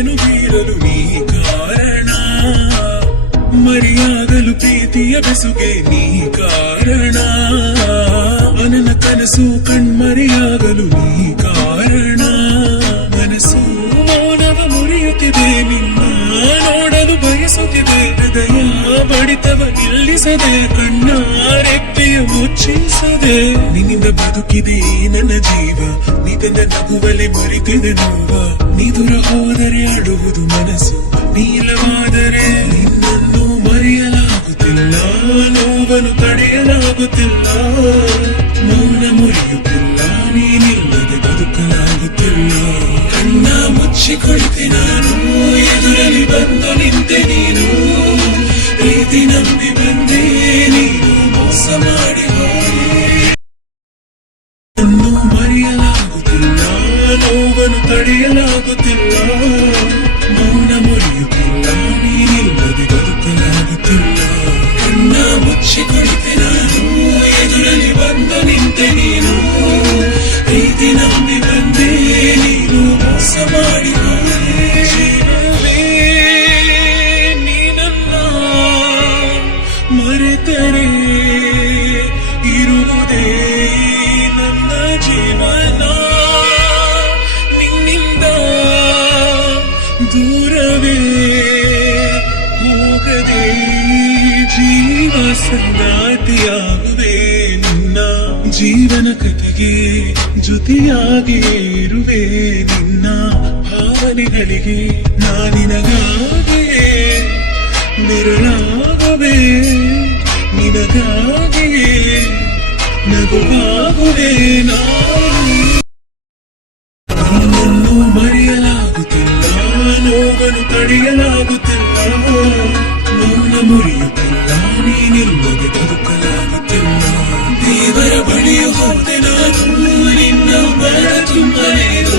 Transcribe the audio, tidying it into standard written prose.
ಮಾಯೆಯನ್ನು ಬೀರಲು ನೀ ಕಾರಣ, ಮರಿಯಾಗಲು ಪ್ರೀತಿಯ ಬೆಸುಗೆ ನೀ ಕಾರಣ, ನನ್ನ ಕನಸು ಕಣ್ಮರೆಯಾಗಲು ನೀ ಕಾರಣ. ಮನಸ್ಸು ಮೌನವ ಮುರಿಯುತ್ತಿದೆ, ನಿನ್ನ ನೋಡಲು ಬಯಸುತ್ತಿದೆ, ಹೃದಯ ಬಡಿತವ ನಿಲ್ಲಿಸದೆ, ಕಣ್ಣ ರೆಪ್ಪೆಯ ಮುಚ್ಚಿಸದೆ. ನಿನ್ನಿಂದ ಬದುಕಿದೆ ನನ್ನ ಜೀವ, ನೀ ತಂದ ನಗುವಲೆ ಮರಿತಿದೆ ನೋವ. ನೀ ದೂರ ಹೋದರೆ ಅಳುವುದು ಮನಸ್ಸು, ನೀಲವಾದರೆ ನಿನ್ನನ್ನು ಮರೆಯಲಾಗುತ್ತಿಲ್ಲ, ನೋವನ್ನು ತಡೆಯಲಾಗುತ್ತಿಲ್ಲ, ಮೌನ ಮುರಿಯುತ್ತಿಲ್ಲ, ನೀನಿಲ್ಲದೆ ಬದುಕಲಾಗುತ್ತಿಲ್ಲ. ಕಣ್ಣ ಮುಚ್ಚಿ ಕುಳಿತೆ ನಾನು, ಎದುರಲ್ಲಿ ಬಂದು ನಿಂತೆ ನೀನು, ಪ್ರೀತಿ ನಂಬಿ ಬಂದೆ ನೀನು ಮೋಸ ಮಾಡಿ ಹೋದೆ. ನನ್ನು ಮರೆಯಲಾಗುತ್ತಿಲ್ಲ, ನೋವನ್ನು ತಡೆಯಲಾಗುತ್ತಿಲ್ಲ, ಮೌನ ಮುರಿಯುತ್ತಿಲ್ಲ, ನೀನಿಲ್ಲದೆ ಬದುಕಲಾಗುತ್ತಿಲ್ಲ. ಕಣ್ಣ ಮುಚ್ಚಿ ಕುಳಿತೆ ನಾನು, ಎದುರಲ್ಲಿ ಬಂದು ನಿಂತೆ ನೀನು, ಪ್ರೀತಿ ನಂಬಿ ಬಂದೆ ನೀನು ಮೋಸ ಮಾಡಿ ಹೋದೆ. ಜೀವವೇ ನೀನನ್ನ ಮರೆತರೆ ಇರುವುದೇ ನನ್ನ ಜೀವನ, ನಿನ್ನಿಂದ ದೂರವೇ ಹೋಗದೆ ಜೀವ ಸಂಗಾತಿಯಾಗುವೆ. ನಿನ್ನ ಜೀವನ ಕಥೆಗೆ ಜೊತೆಯಾಗಿ ಇರುವೆ, ನಿನ್ನ ಭಾವನೆಗಳಿಗೆ ನಾನಿನಗಾಗಿಯೇ ನೆರಳಾಗುವೆ, ನಿನಗಾಗಿಯೇ ನಗುವಾಗುವೆ. ನನ್ನನ್ನು ಮರೆಯಲಾಗುತ್ತಿಲ್ಲ, ನೋವನ್ನು ತಡೆಯಲಾಗುತ್ತಿಲ್ಲ, ಮೌನ ಮುರಿಯುತ್ತಿಲ್ಲ, ನೀನಿಲ್ಲದೆ ಬದುಕಲಾಗುತ್ತಿಲ್ಲ. ದೇವರ ಬಳಿಯು ಹೋದೆ ನಾನು, ನಿನ್ನ ಬರ ತುಂಬಲೇನು.